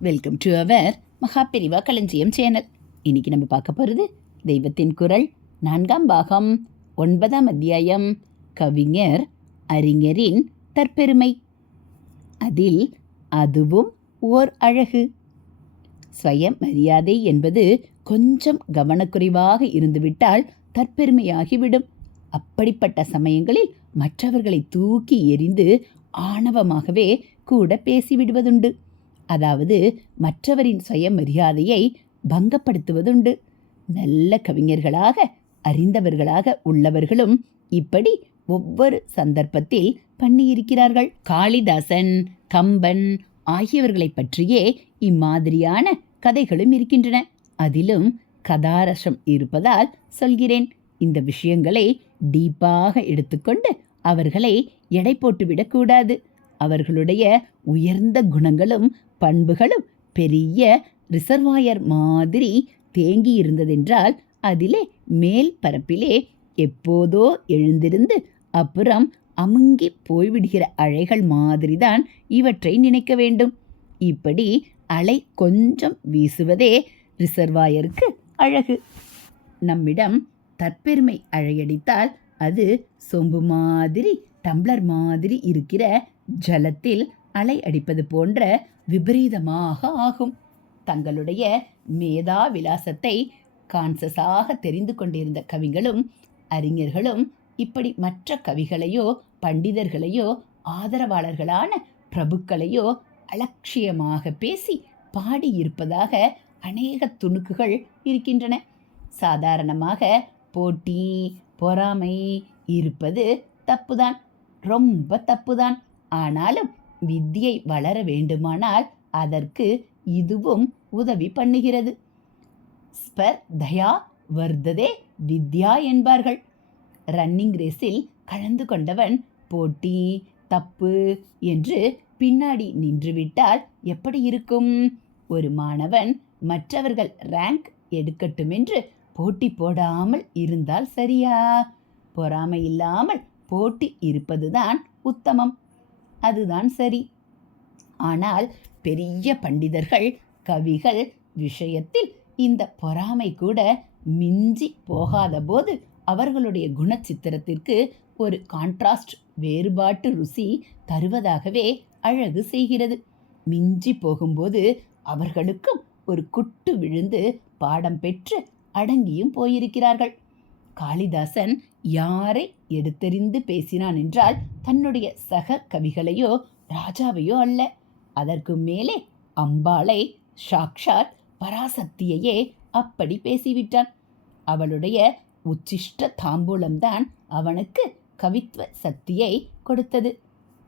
Welcome to our Mahaperiyava களஞ்சியம் channel இன்னைக்கு நம்ம பார்க்க போகிறது தெய்வத்தின் குரல். நான்காம் பாகம் ஒன்பதாம் அத்தியாயம் கவிஞர் அறிஞரின் தற்பெருமை. அதில் அதுவும் ஓர் அழகு. ஸ்வயம் மரியாதை என்பது கொஞ்சம் கவனக்குறைவாக இருந்துவிட்டால் தற்பெருமையாகிவிடும். அப்படிப்பட்ட சமயங்களில் மற்றவர்களை தூக்கி எறிந்து ஆணவமாகவே கூட பேசிவிடுவதுண்டு. அதாவது மற்றவரின் சுயமரியாதையை பங்கப்படுத்துவதுண்டு. நல்ல கவிஞர்களாக அறிந்தவர்களாக உள்ளவர்களும் இப்படி ஒவ்வொரு சந்தர்ப்பத்தில் பண்ணியிருக்கிறார்கள். காளிதாசன் கம்பன் ஆகியவர்களைப் பற்றியே இம்மாதிரியான கதைகளும் இருக்கின்றன. அதிலும் கதாரசம் இருப்பதால் சொல்கிறேன். இந்த விஷயங்களை டீப்பாக எடுத்துக்கொண்டு அவர்களை எடை போட்டுவிடக்கூடாது. அவர்களுடைய உயர்ந்த குணங்களும் பண்புகளும் பெரிய ரிசர்வாயர் மாதிரி தேங்கி இருந்ததென்றால் அதிலே மேல் பரப்பிலே எப்போதோ எழுந்திருந்து அப்புறம் அமுங்கி போய்விடுகிற அலைகள் மாதிரிதான் இவற்றை நினைக்க வேண்டும். இப்படி அலை கொஞ்சம் வீசுவதே ரிசர்வாயருக்கு அழகு. நம்மிடம் தற்பெருமை அழையடித்தால் அது சொம்பு மாதிரி டம்ளர் மாதிரி இருக்கிற ஜலத்தில் அலை அடிப்பது போன்ற விபரீதமாக ஆகும். தங்களுடைய மேதா விலாசத்தை கான்சஸாக தெரிந்து கொண்டிருந்த கவிகளும் அறிஞர்களும் இப்படி மற்ற கவிகளையோ பண்டிதர்களையோ ஆதரவாளர்களான பிரபுக்களையோ அலட்சியமாக பேசி பாடியிருப்பதாக அநேக துணுக்குகள் இருக்கின்றன. சாதாரணமாக போட்டி பொறாமை இருப்பது தப்புதான் ரொம்ப தப்புதான். ஆனாலும் வித்தியை வளர வேண்டுமானால் அதற்கு இதுவும் உதவி பண்ணுகிறது. ஸ்பர் தயா வர்ததே வித்யா என்பார்கள். ரன்னிங் ரேஸில் கலந்து கொண்டவன் போட்டி தப்பு என்று பின்னாடி நின்றுவிட்டால் எப்படி இருக்கும்? ஒரு மாணவன் மற்றவர்கள் ரேங்க் எடுக்கட்டும் என்று போட்டி போடாமல் இருந்தால் சரியா? பொறாமை இல்லாமல் போட்டி இருப்பதுதான் உத்தமம். அதுதான் சரி. ஆனால் பெரிய பண்டிதர்கள் கவிகள் விஷயத்தில் இந்த பொறாமை கூட மிஞ்சி போகாத போது அவர்களுடைய குணச்சித்திரத்திற்கு ஒரு கான்ட்ராஸ்ட் வேறுபாட்டு ருசி தருவதாகவே அழகு செய்கிறது. மிஞ்சி போகும்போது அவர்களுக்கும் ஒரு குட்டு விழுந்து பாடம் பெற்று அடங்கியும் போயிருக்கிறார்கள். காளிதாசன் யாரை எடுத்தெறிந்து பேசினான் என்றால் தன்னுடைய சக கவிகளையோ ராஜாவையோ அல்ல. அதற்கு மேலே அம்பாளை சாக்ஷாத் பராசக்தியையே அப்படி பேசிவிட்டான். அவளுடைய உச்சிஷ்ட தாம்பூலம்தான் அவனுக்கு கவித்துவ சக்தியை கொடுத்தது.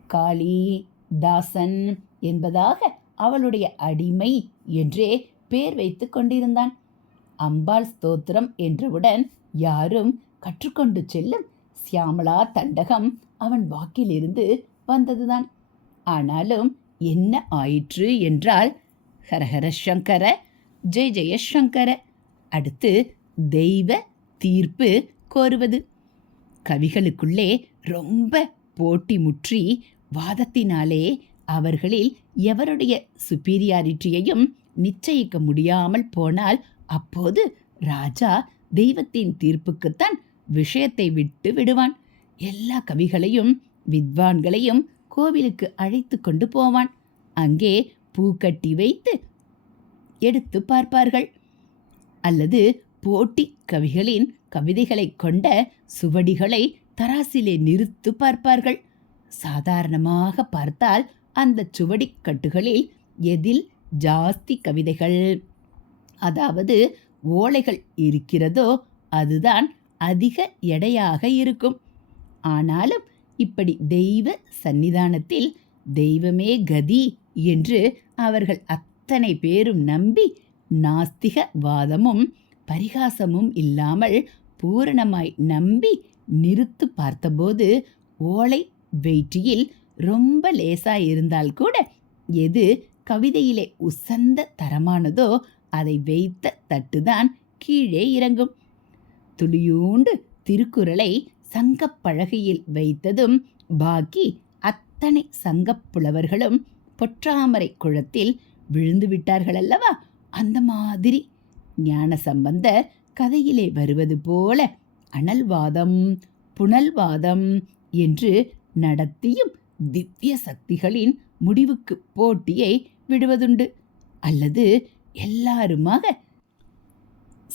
காளி தாசன் என்பதாக அவளுடைய அடிமை என்றே பேர் வைத்து கொண்டிருந்தான். அம்பாள் ஸ்தோத்திரம் என்றவுடன் யாரும் கற்றுக்கொண்டு செல்லும் சியாமளா தண்டகம் அவன் வாக்கிலிருந்து வந்ததுதான். ஆனாலும் என்ன ஆயிற்று என்றால் ஹரஹர சங்கர ஜெய ஜெயசங்கர அடுத்து தெய்வ தீர்ப்பு கோருவது. கவிகளுக்குள்ளே ரொம்ப போட்டி முற்றி வாதத்தினாலே அவர்களில் எவருடைய சுப்பீரியாரிட்டியையும் நிச்சயிக்க முடியாமல் போனால் அப்போது ராஜா தெய்வத்தின் தீர்ப்புக்குத்தான் விஷயத்தை விட்டு விடுவான். எல்லா கவிகளையும் வித்வான்களையும் கோவிலுக்கு அழைத்து கொண்டு போவான். அங்கே பூக்கட்டி வைத்து எடுத்து பார்ப்பார்கள். அல்லது போட்டி கவிகளின் கவிதைகளை கொண்ட சுவடிகளை தராசிலே நிறுத்து பார்ப்பார்கள். சாதாரணமாக பார்த்தால் அந்த சுவடிக்கட்டுகளில் எதில் ஜாஸ்தி கவிதைகள் அதாவது ஓலைகள் இருக்கிறதோ அதுதான் அதிக எடையாக இருக்கும். ஆனாலும் இப்படி தெய்வ சன்னிதானத்தில் தெய்வமே கதி என்று அவர்கள் அத்தனை பேரும் நம்பி நாஸ்திக வாதமும் பரிகாசமும் இல்லாமல் பூரணமாய் நம்பி நிறுத்து பார்த்தபோது ஓலை வெயிட்டியில் ரொம்ப லேசா இருந்தால் கூட எது கவிதையிலே உசந்த தரமானதோ அதை வைத்த தட்டுதான் கீழே இறங்கும். துளியூண்டு திருக்குறளை சங்கப்பழகையில் வைத்ததும் பாக்கி அத்தனை சங்கப்புலவர்களும் பொற்றாமரை குளத்தில் விழுந்து விட்டார்கள் அல்லவா அந்த மாதிரி. ஞான சம்பந்தர் கதையிலே வருவது போல அனல்வாதம் புனல்வாதம் என்று நடத்தியும் திவ்ய சக்திகளின் முடிவுக்கு போட்டியை விடுவதுண்டு. அல்லது எல்லாருமாக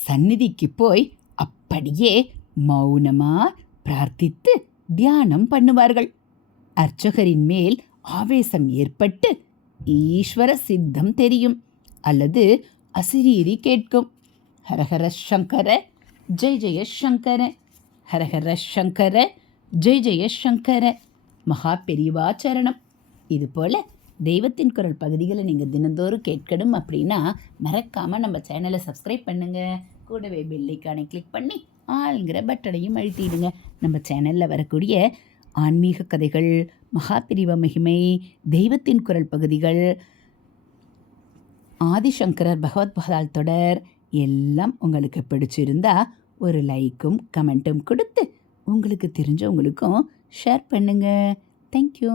சந்நிதிக்கு போய் அப்படியே மௌனமா பிரார்த்தித்து தியானம் பண்ணுவார்கள். அர்ச்சகரின் மேல் ஆவேசம் ஏற்பட்டு ஈஸ்வர சித்தம் தெரியும் அல்லது அசிரீரி கேட்கும். ஹரஹர சங்கர ஜெய் ஜெய சங்கர. ஹரஹர சங்கர ஜெய் ஜெய சங்கர. மகா பெரிவாச்சரணம் சரணம். இதுபோல் தெய்வத்தின் குரல் பகுதிகளை நீங்கள் தினந்தோறும் கேட்கணும் அப்படின்னா மறக்காமல் நம்ம சேனலை சப்ஸ்கிரைப் பண்ணுங்கள் கூடவே பெல்லைக்கானை கிளிக் பண்ணி ஆளுங்கிற பட்டனையும் அழுத்திடுங்க. நம்ம சேனலில் வரக்கூடிய ஆன்மீக கதைகள் மகாபிரிவ மகிமை தெய்வத்தின் குரல் பகுதிகள் ஆதிசங்கரர் பகவத் பகதால் தொடர் எல்லாம் உங்களுக்கு பிடிச்சிருந்தா ஒரு லைக்கும் கமெண்ட்டும் கொடுத்து உங்களுக்கு தெரிஞ்சவங்களுக்கும் ஷேர் பண்ணுங்கள் தேங்க்யூ